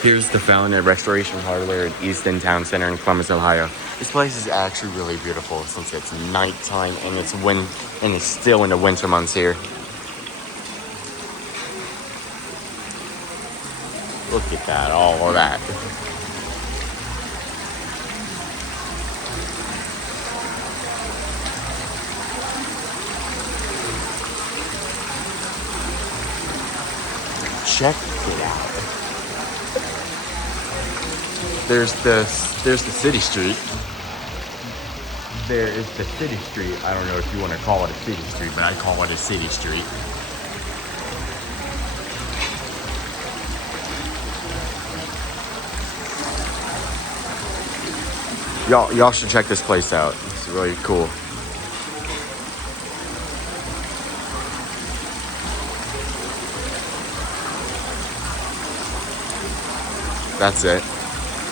Here's the Fountain Restoration Hardware at Easton Town Center in Columbus, Ohio. This place is actually really beautiful since it's nighttime and it's still in the winter months here. Look at that, all of that. Check it out. There's the city street. There is the city street. I don't know if you want to call it a city street, but I call it a city street. Y'all should check this place out. It's really cool. That's it.